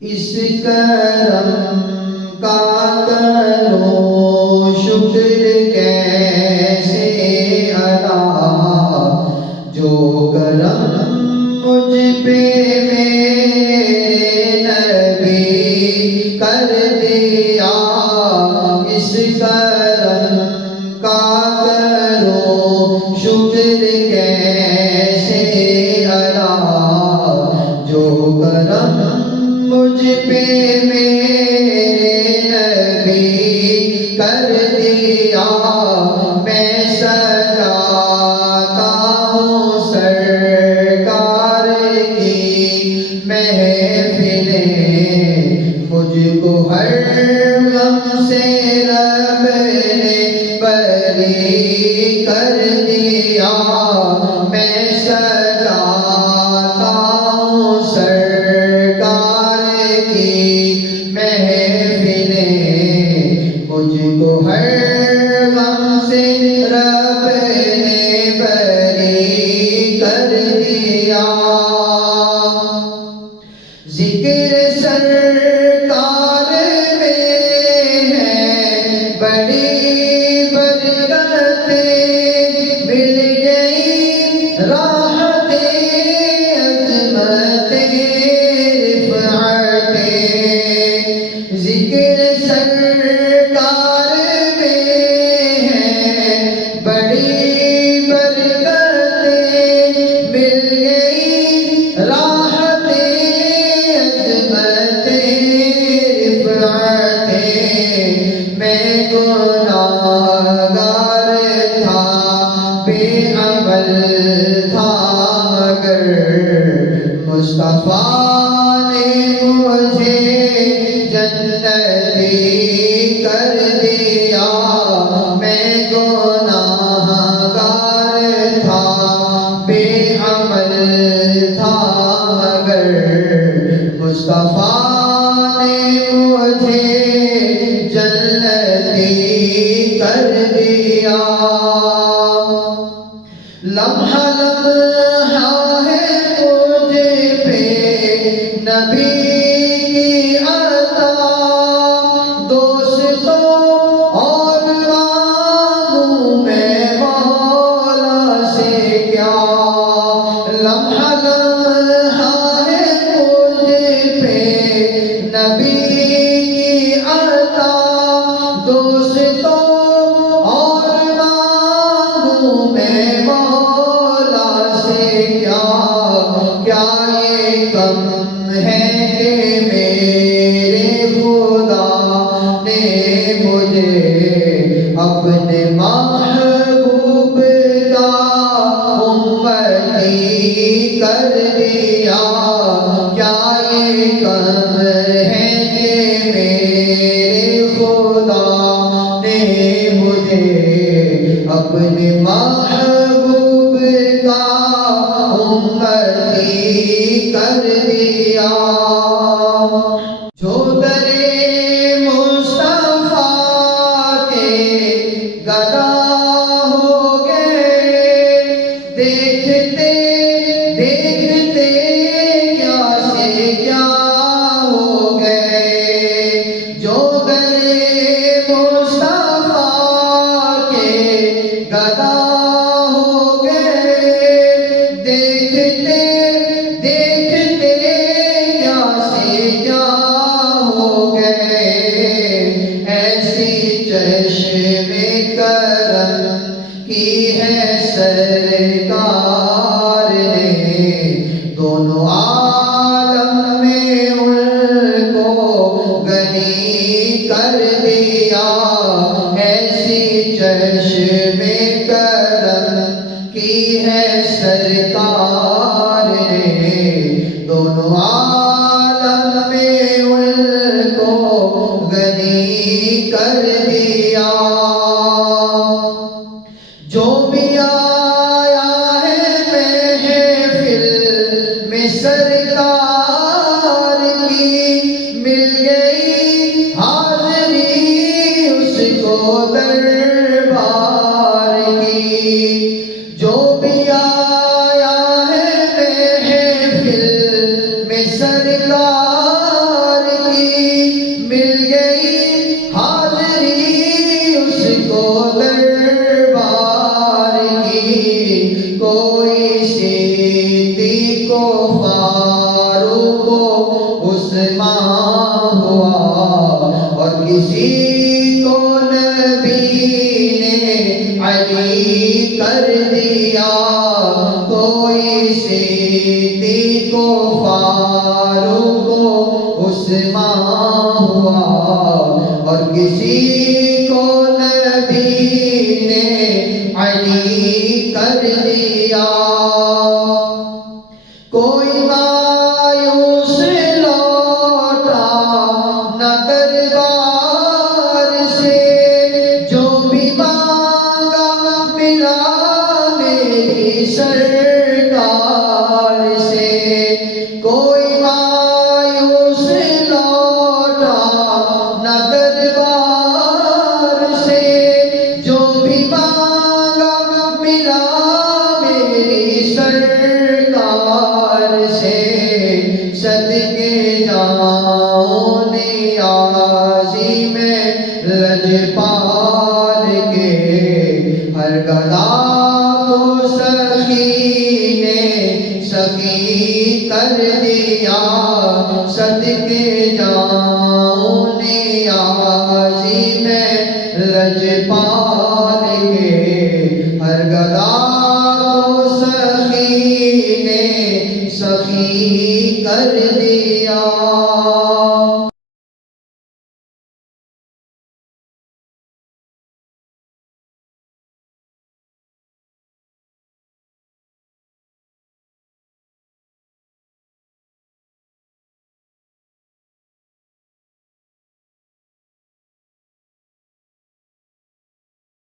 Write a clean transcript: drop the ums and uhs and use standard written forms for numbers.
اس کرم کا کرو شکر کیسے ادا، جو کرم مجھ پہ میرے نبی کر دیا۔ اس کرم کا کرو شکر کیسے ادا، جو کرم مجھ پہ میرے نبی کر دیا۔ میں سجاتا ہوں سرکار کی محفلیں، مجھ کو ہر غم سے رب نے بری کر دیا۔ میں سجاتا ہوں سرکار کی محفلیں، مجھ کو ہر غم سے رب نے بری کر دیا۔ ذکر سرکار میں ہے بڑی برکتیں، مل گئی راحتیں عظمتیں رفعتیں۔ ذکر سرکار میں ہے بڑی برکتیں، مل گئی راحتیں عظمتیں رفعتیں۔ میں گناہگار تھا، بے عمل تھا، مگر مصطفیٰ نے مجھے جنتی کر دیا۔ میں گناہگار تھا، بے عمل تھا، مگر مصطفیٰ نے مجھے جنتی کر دیا۔ لمحہ لمحہ ہے مجھ پہ نبی کی عطا، دوستوں اور مانگوں میں مولا سے کیا۔ لمحہ لمحہ ہے مجھ پہ نبی کی عطا، دوستوں اور مانگوں میں مولا سے کیا۔ کیا یہ کم ہے کہ میرے خدا نے مجھے اپنے محبوب کا امتی کر دیا۔ کیا یہ کم ہے کہ میرے خدا نے مجھے اپنے محبوب کا امتی کر دیا۔ جو درے مصطفیٰ کے گدا ہو گئے، دیکھتے دیکھتے کیا سے کیا ہو گئے۔ جو درے مصطفیٰ کے گدا ہو گئے، دیکھتے دیکھتے کیا سے کیا ہو گئے۔ ایسی چشم کرم کی ہے سرکار نے، دونوں عالم میں ان کو غنی کر دیا۔ ایسی چشم کرم کی ہے سرکار نے، دونوں عالم میں ان کو غنی کر دیا۔ جو بھی آیا ہے محفل میں سرکار کی، مل گئی حاضری اس کو دربار کی۔ جو بھی آیا ہے محفل میں سرکار کسی کو نبی نے علی کر دیا، کوئی صدیق کو فاروق کو عثمان ہوا، اور کسی کو نبی نے علی کر دیا۔ کوئی مایوس لوٹا نہ دربار سے، جو بھی مانگا ملا میری سرکار سے۔ کوئی مایوس لوٹا نہ دربار سے، جو بھی مانگا ملا میری سرکار سے۔ صدقے جاؤں نیازی میں لجپال کے، ہر گدا کو سخی نے سخی کر دیا۔ صدقے جاؤں نیازی میں لجپال